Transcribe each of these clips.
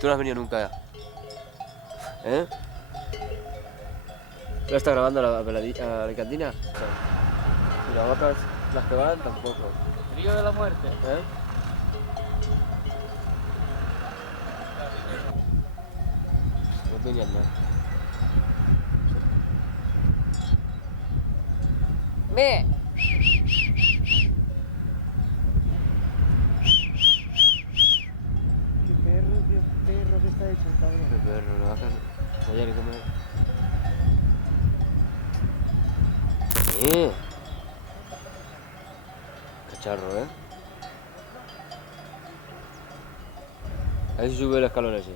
Tú no has venido nunca. ¿Eh? ¿No está grabando a la cantina? Y las vacas, las que van, tampoco. Río de la Muerte. ¿Eh? No tenían nada. ¡Ve! Qué perro que está hecho, cabrón. Qué perro, la vaca. Ayer comer. Cacharro, ¿eh? A ver si sube el escalón ese.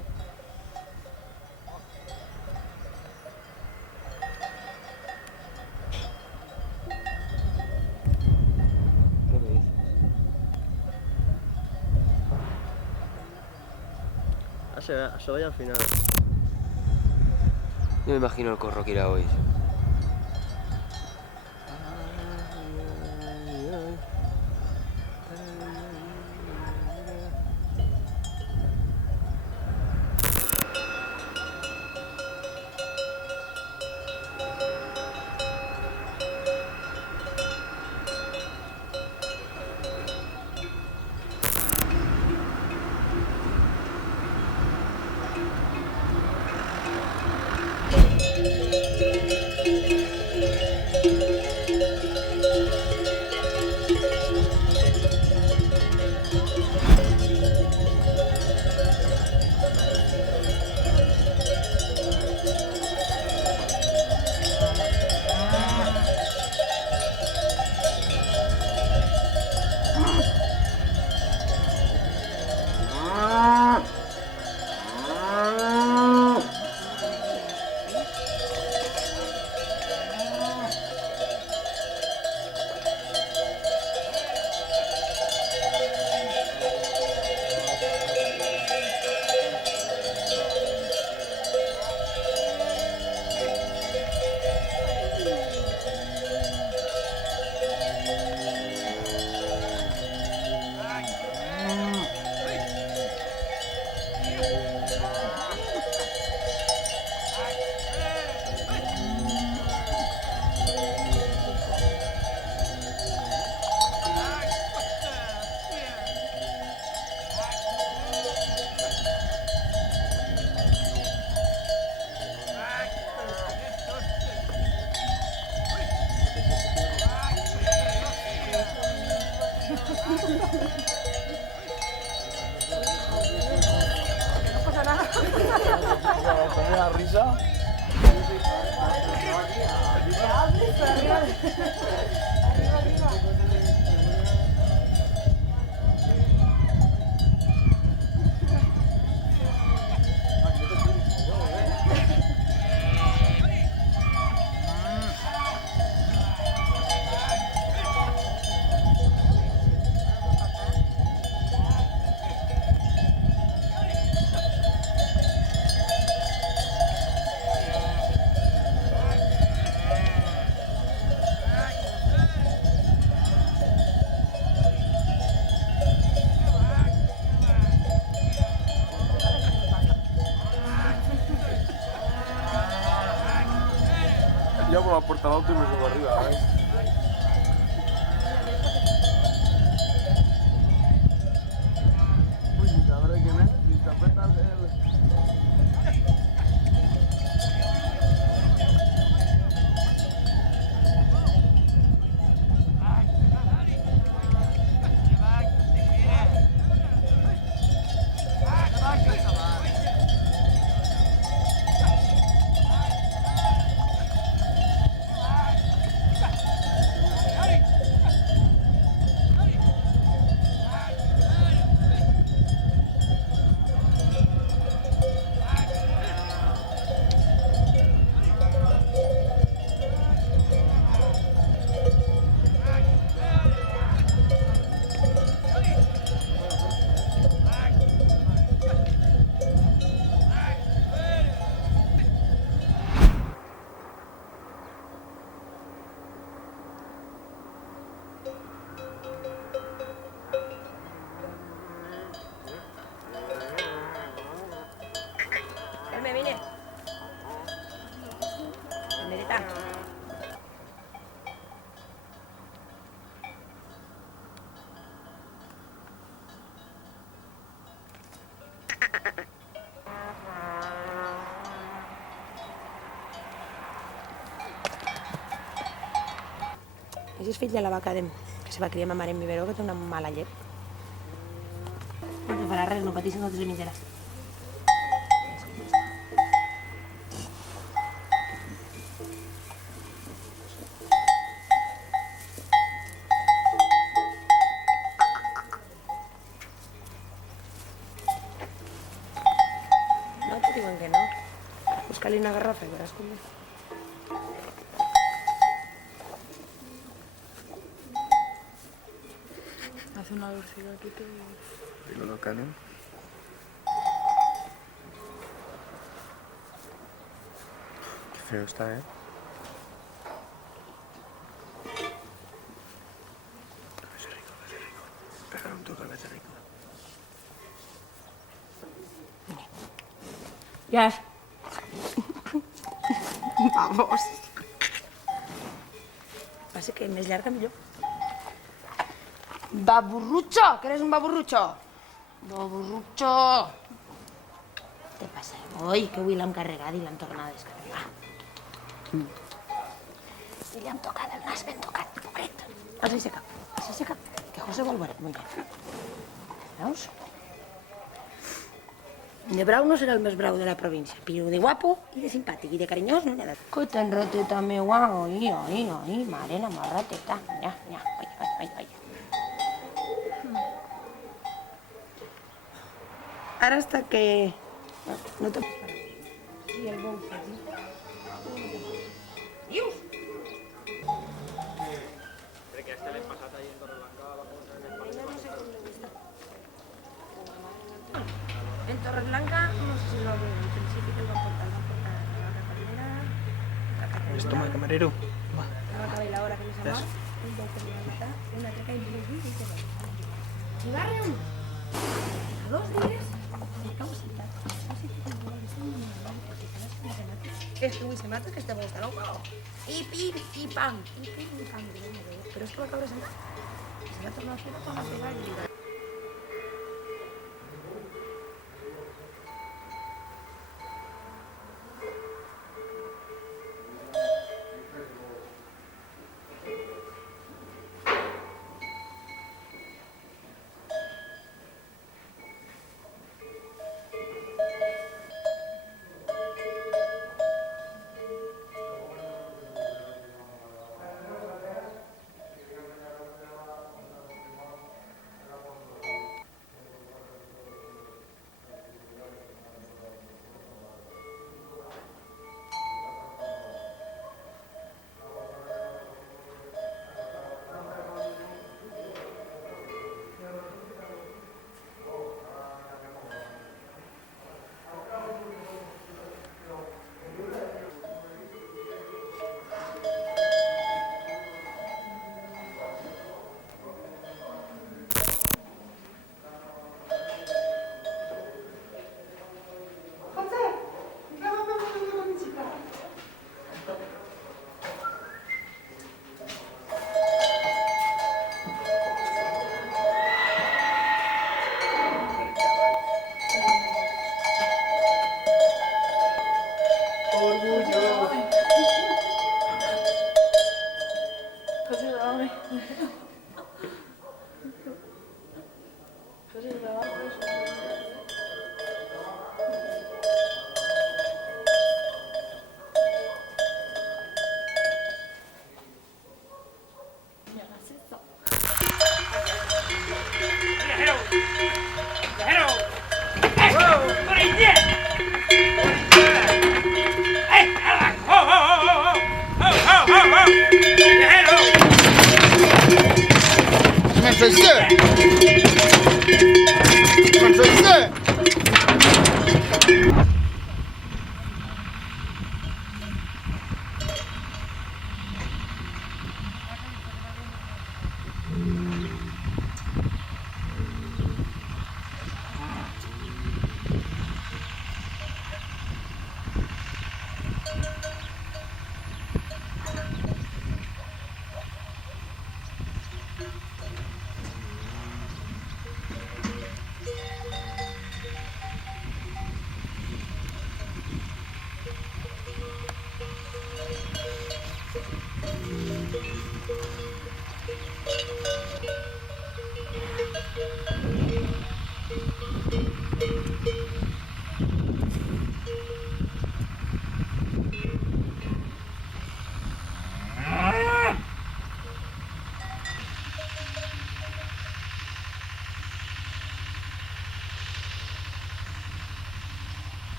¿Qué me dices? Se vaya al final. Yo me imagino el corro que irá hoy. ¿Poner la risa? Yo por la puerta del auto y me subo arriba, ¿eh? Uy, cabrón, ¿quién es? Si te apretas el... Ese és fill de la vaca que se va criar ma mare en biberó, que té una mala llet. No te farà res, no pateixis, no te se menjaràs. No te diuen que no. Busca-li una garrafa i veràs com és. Hace una velocidad aquí que... Y lo local, ¿eh? Qué feo está, ¿eh? Ese rico, ese rico. Pégale un toque al ese rico. Ja és. Vamos. Va ser que més llarga millor. Baburrucho, que eres un baburrucho. Baburrucho. Què passa? Oi, que avui l'hem carregat i l'hem tornat a descarregar. I li hem tocat el nas ben tocat, pobret. Els he secat, que José vol veure. Molt bé. Veus? De brau no serà el més brau de la província, però de guapo i de simpàtic i de carinyós no n'hi ha de... Que ten rateta meua, oi, mare, la meva rateta. Ja, ai. Ara està que... No te... Sí, el bon fet. Dius? Perquè este l'hem passat ahir en Torreblanca, la cosa en el En Torreblanca, no sé si lo veo, en principi que el van portar a la camarera... ¿Ves, toma, camarero? Va. No acabé la hora que me s'ha mort, un vau per la mitad, una treca i un i que va. I va reunir a 2 dies de causitat. És que avui se mata, que este vol estar loco. I pim, i pam, Però és que va caure sentat. Se va tornar a fer com a pegar i lligar.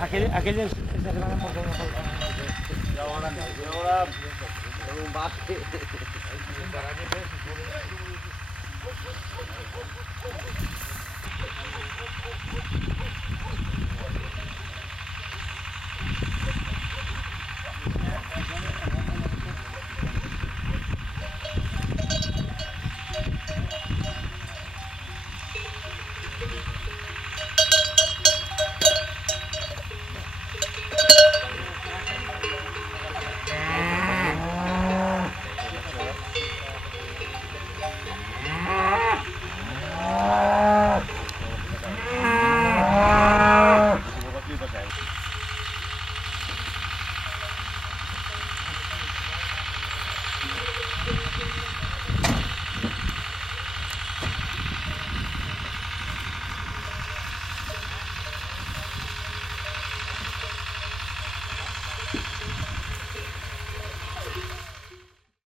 Aquelles es demanen por todo. un baje.